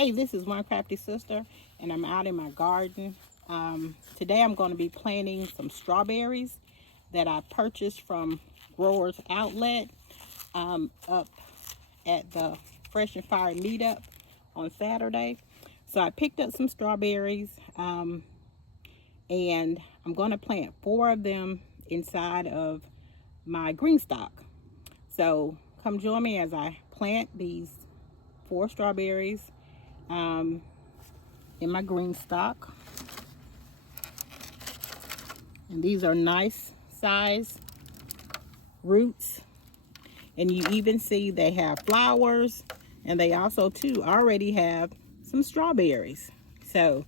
Hey, this is One Crafty Sister, and I'm out in my garden. Today I'm going to be planting some strawberries that I purchased from Growers Outlet up at the Fresh and Fire meetup on Saturday. So I picked up some strawberries, and I'm going to plant 4 of them inside of my GreenStalk. So come join me as I plant these 4 strawberries in my GreenStalk. And these are nice size roots, and you even see they have flowers, and they also too already have some strawberries. So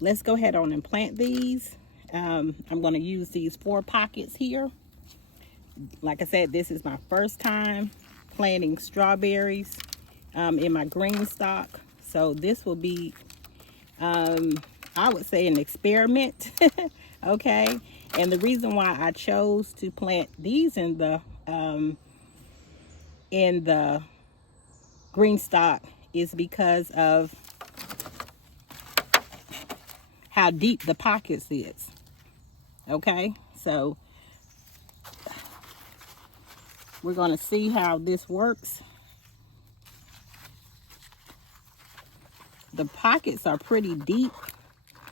let's go ahead on and plant these. I'm going to use these 4 pockets here. Like I said, this is my first time planting strawberries in my GreenStalk. So this will be, I would say, an experiment. Okay. And the reason why I chose to plant these in the GreenStalk is because of how deep the pockets is. Okay. So we're going to see how this works. The pockets are pretty deep,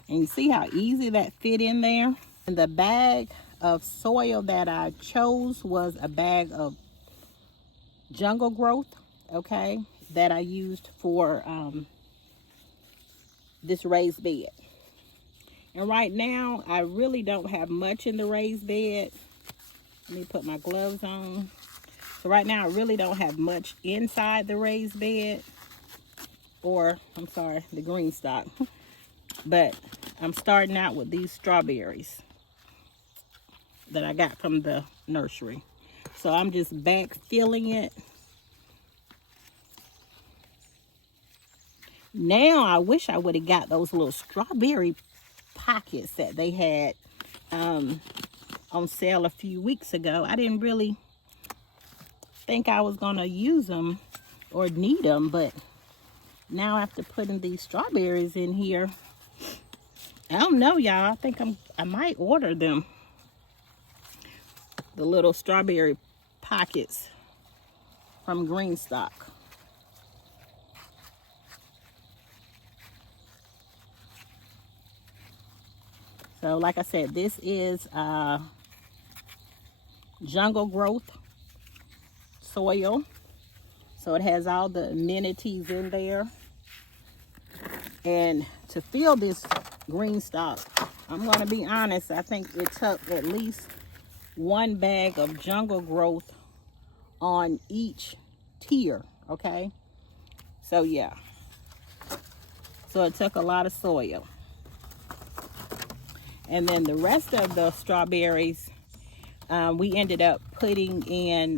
and you see how easy that fit in there. And the bag of soil that I chose was a bag of jungle growth, okay, that I used for this raised bed. And right now I really don't have much in the raised bed. Let me put my gloves on. So right now I really don't have much inside the raised bed, or I'm sorry, the GreenStalk. But I'm starting out with these strawberries that I got from the nursery. So I'm just backfilling it. Now I wish I would have got those little strawberry pockets that they had on sale a few weeks ago. I didn't really think I was going to use them or need them, but now after putting these strawberries in here, I don't know, y'all. I think I might order them. The little strawberry pockets from GreenStalk. So like I said, this is jungle growth soil. So it has all the amenities in there. And to fill this GreenStalk, I'm going to be honest, I think it took at least 1 bag of jungle growth on each tier, okay? So yeah. So it took a lot of soil. And then the rest of the strawberries, we ended up putting in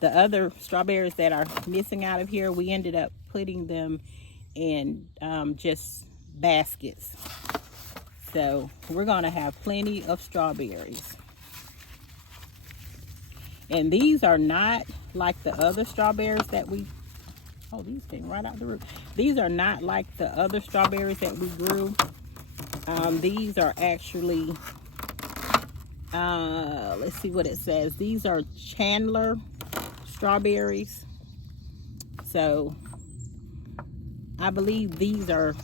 the other strawberries that are missing out of here. We ended up putting them in just baskets. So we're going to have plenty of strawberries. And these are not like the other strawberries that we, oh, these came right out the root. These are not like the other strawberries that we grew. These are actually, let's see what it says. These are Chandler strawberries. So I believe these are,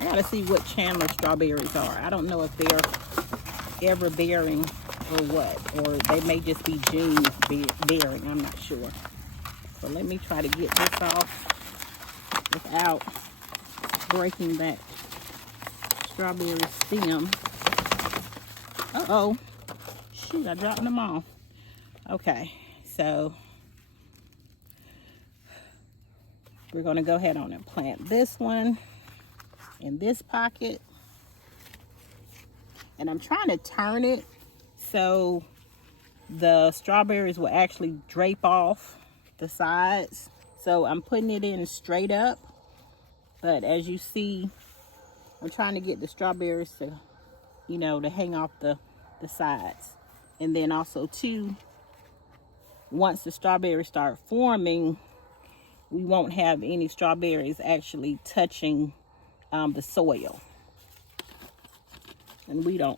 I gotta see what Chandler strawberries are. I don't know if they're ever bearing or what, or they may just be June bearing. I'm not sure. So let me try to get this off without breaking that strawberry stem. Uh-oh. Shoot, I dropped them all. Okay, so we're going to go ahead on and plant this one in this pocket. And I'm trying to turn it so the strawberries will actually drape off the sides. So I'm putting it in straight up. But as you see, I'm trying to get the strawberries to, to hang off the sides. And then also too, once the strawberries start forming, we won't have any strawberries actually touching the soil. And we're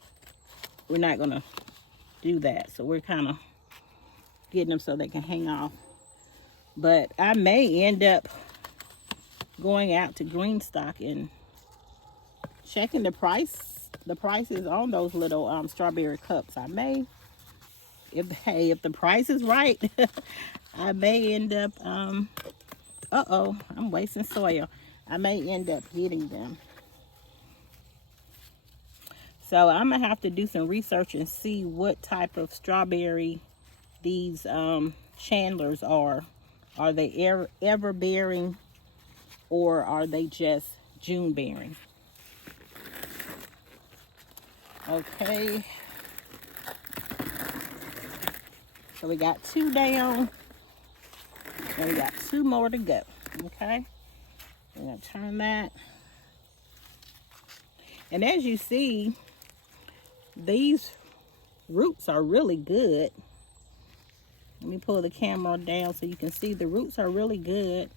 not gonna do that. So we're kind of getting them so they can hang off. But I may end up going out to GreenStalk and checking the prices on those little strawberry cups. I may, if the price is right, I may end up uh-oh, I'm wasting soil. I may end up getting them. So I'm gonna have to do some research and see what type of strawberry these Chandlers are. Are they ever bearing, or are they just June bearing? Okay. So we got 2 down, and we got 2 more to go. Okay. I'm gonna turn that. And as you see, these roots are really good. Let me pull the camera down so you can see the roots are really good.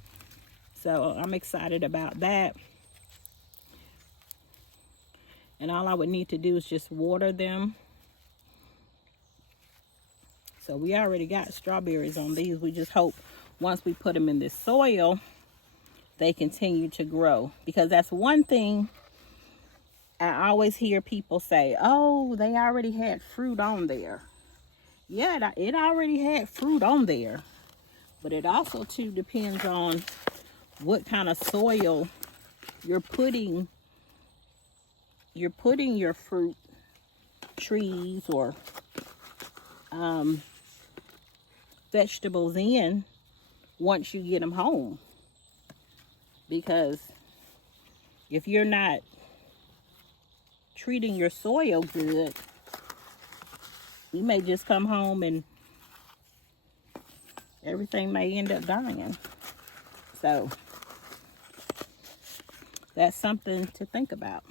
So I'm excited about that. And all I would need to do is just water them. So we already got strawberries on these. We just hope once we put them in this soil, they continue to grow. Because that's one thing I always hear people say, oh, they already had fruit on there. Yeah, it already had fruit on there. But it also too depends on what kind of soil you're putting your fruit trees or vegetables in once you get them home. Because if you're not treating your soil good, you may just come home and everything may end up dying. So that's something to think about.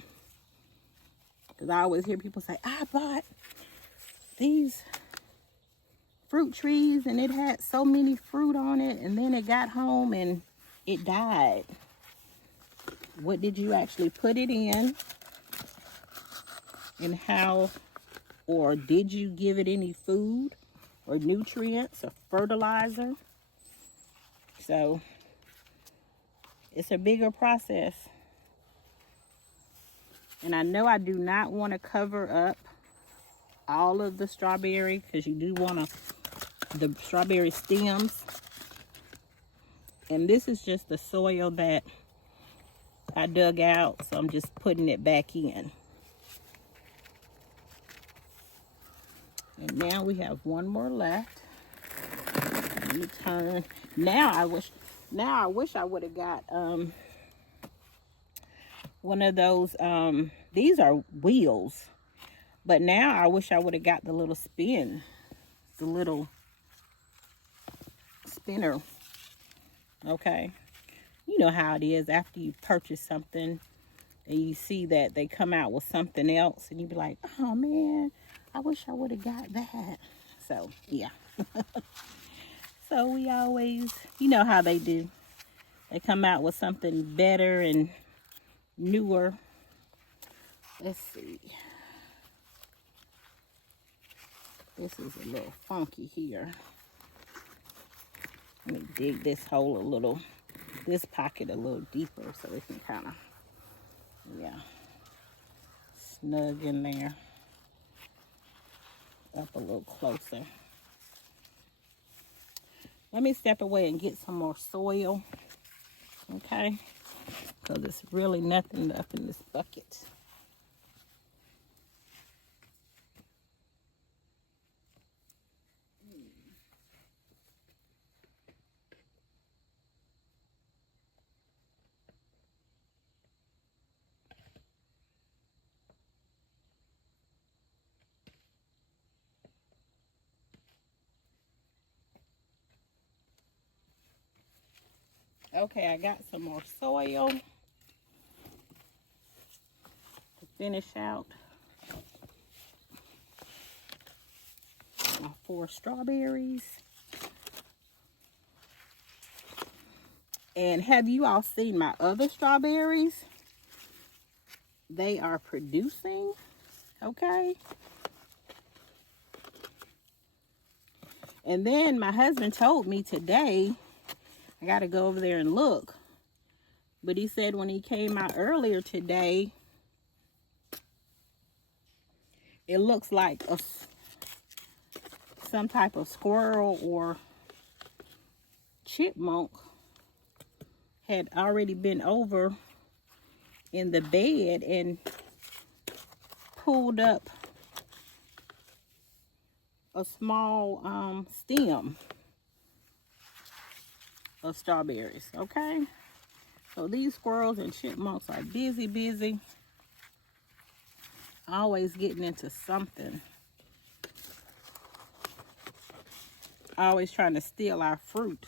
Because I always hear people say, I bought these fruit trees and it had so many fruit on it, and then it got home and it died. What did you actually put it in? And how, or did you give it any food or nutrients or fertilizer? So it's a bigger process. And I know I do not want to cover up all of the strawberry, because you do want the strawberry stems. And this is just the soil that I dug out, so I'm just putting it back in. And now we have 1 more left. Let me turn. Now I wish I would have got one of those, these are wheels, but now I wish I would have got the little spinner. Okay, you know how it is after you purchase something and you see that they come out with something else and you be like, oh man, I wish I would have got that. So yeah. So we always, you know how they do, they come out with something better and newer. Let's see, this is a little funky here. Let me dig this hole a little, this pocket a little deeper so it can kind of, yeah, snug in there. Up a little closer. Let me step away and get some more soil, okay? Because there's really nothing left in this bucket. Okay, I got some more soil to finish out my 4 strawberries. And have you all seen my other strawberries? They are producing, okay? And then my husband told me today, I got to go over there and look. But he said when he came out earlier today, it looks like some type of squirrel or chipmunk had already been over in the bed and pulled up a small stem of strawberries, okay? So these squirrels and chipmunks are busy, always getting into something. Always trying to steal our fruit.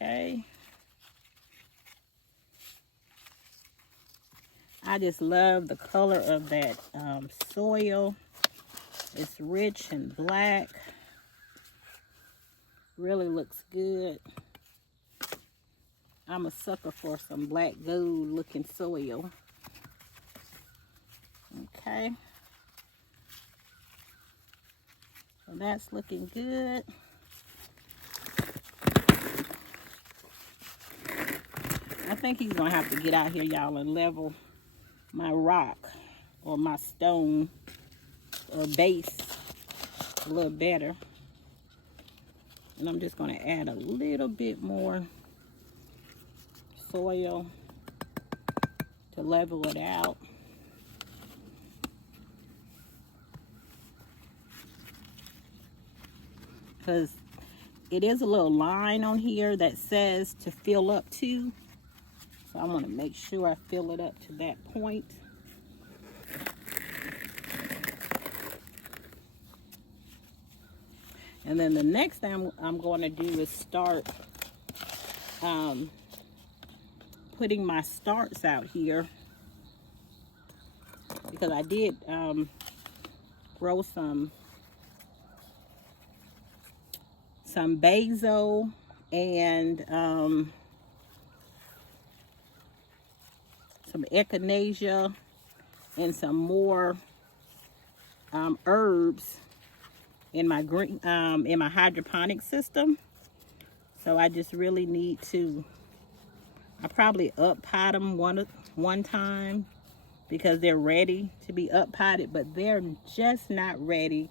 Okay. I just love the color of that soil. It's rich and black. Really looks good. I'm a sucker for some black gold looking soil. Okay. So that's looking good. I think he's gonna have to get out here, y'all, and level my rock or my stone or base a little better. And I'm just gonna add a little bit more soil to level it out. Because it is a little line on here that says to fill up to. So I want to make sure I fill it up to that point. And then the next thing I'm going to do is start putting my starts out here. Because I did grow some basil and some echinacea and some more herbs in my hydroponic system. So I just really need to, I probably up pot them one time because they're ready to be up potted, but they're just not ready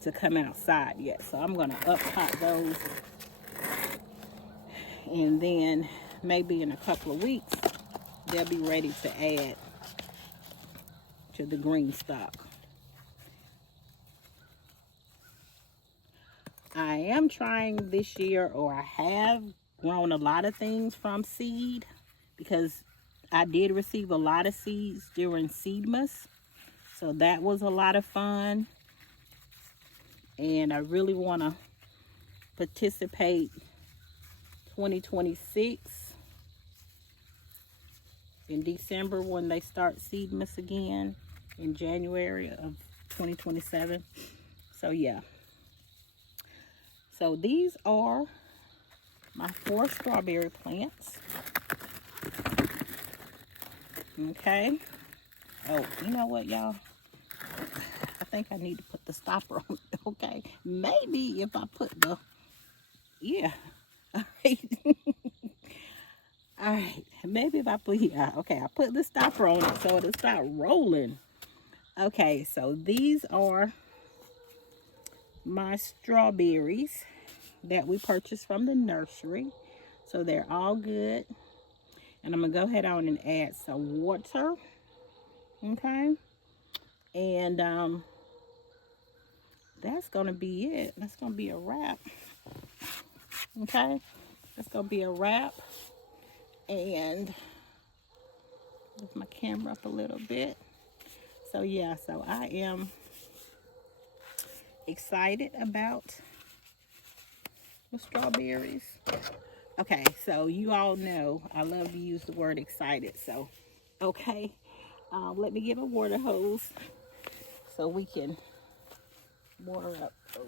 to come outside yet. So I'm gonna up pot those, and then maybe in a couple of weeks they'll be ready to add to the GreenStalk. I am trying this year, or I have grown a lot of things from seed, because I did receive a lot of seeds during Seedmas. So that was a lot of fun. And I really want to participate 2026 in December when they start Seedmas again in January of 2027. So yeah. So these are my 4 strawberry plants. Okay. Oh, you know what, y'all? I think I need to put the stopper on it, okay? Maybe if I put the, yeah. All right. All right. Maybe if I put, yeah, okay, I put the stopper on it so it'll start rolling. Okay, so these are my strawberries that we purchased from the nursery. So they're all good. And I'm going to go ahead on and add some water. Okay. And that's going to be it. That's going to be a wrap. Okay. That's going to be a wrap. And lift my camera up a little bit. So yeah, so I am excited about the strawberries. Okay, so you all know I love to use the word excited. So, okay, let me get a water hose so we can water up those.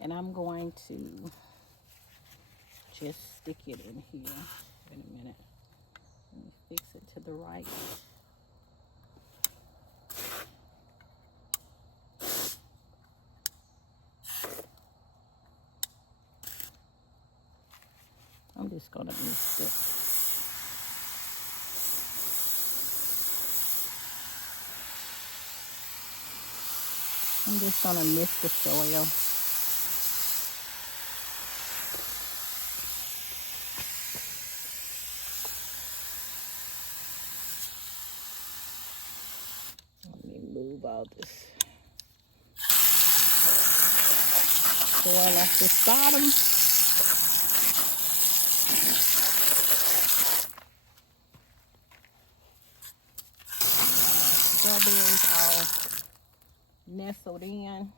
And I'm going to just stick it in here. Wait a minute. Let me fix it to the right. I'm just gonna mix it. I'm just gonna mix the soil. Let me move all this soil off this bottom. Strawberries all nestled in.